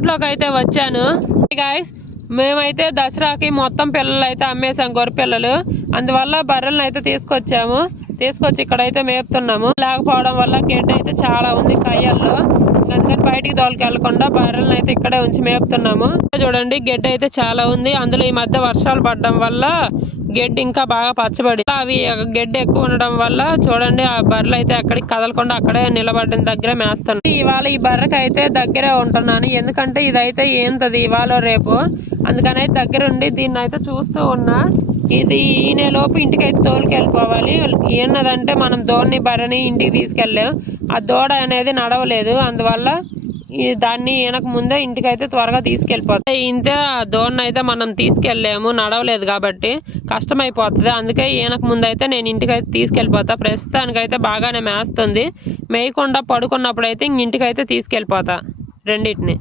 తోటలోకి అయితే వచ్చాను గాయ్స్. మేమైతే దసరాకి మొత్తం పిల్లలు అయితే అమ్మేసాం, గొర్రె పిల్లలు. అందువల్ల బర్రెలను అయితే తీసుకొచ్చి ఇక్కడైతే మేపుతున్నాము. లేకపోవడం వల్ల గడ్డి అయితే చాలా ఉంది కయ్యల్లో, అందుకని బయటికి తోలుకెళ్లకుండా బర్రెలను అయితే ఇక్కడే ఉంచి మేపుతున్నాము. చూడండి గడ్డి అయితే చాలా ఉంది. అందులో ఈ మధ్య వర్షాలు పడడం వల్ల గడ్డి ఇంకా బాగా పచ్చబడి, అవి గడ్డి ఎక్కువ ఉండడం వల్ల చూడండి ఆ బర్రెలు అయితే ఎక్కడికి కదలకుండా అక్కడే నిలబడిన దగ్గరే మేస్తున్నాను. ఇవాళ ఈ బర్రెకి అయితే దగ్గరే ఉంటున్నాను, ఎందుకంటే ఇదైతే ఏంటది ఇవాళ రేపు, అందుకని అయితే దగ్గరుండి దీన్ని అయితే చూస్తూ ఉన్నా. ఇది ఈయనలోపు ఇంటికి అయితే తోలుకెళ్ళిపోవాలి. ఏన్నదంటే మనం దోణ్ణి బర్రెని ఇంటికి తీసుకెళ్ళాం, ఆ దూడ అనేది నడవలేదు, అందువల్ల దాన్ని ఈయనకు ముందే ఇంటికైతే త్వరగా తీసుకెళ్ళిపోతాయి. ఇంతే ఆ దోణ్ణి అయితే మనం తీసుకెళ్ళాము, నడవలేదు కాబట్టి కష్టమైపోతుంది. అందుకే ఈయనకు ముందు అయితే నేను ఇంటికైతే తీసుకెళ్ళిపోతా. ప్రస్తుతానికైతే బాగానే మేస్తుంది, మేయకుండా పడుకున్నప్పుడు అయితే ఇంటికైతే తీసుకెళ్ళిపోతా రెండింటిని.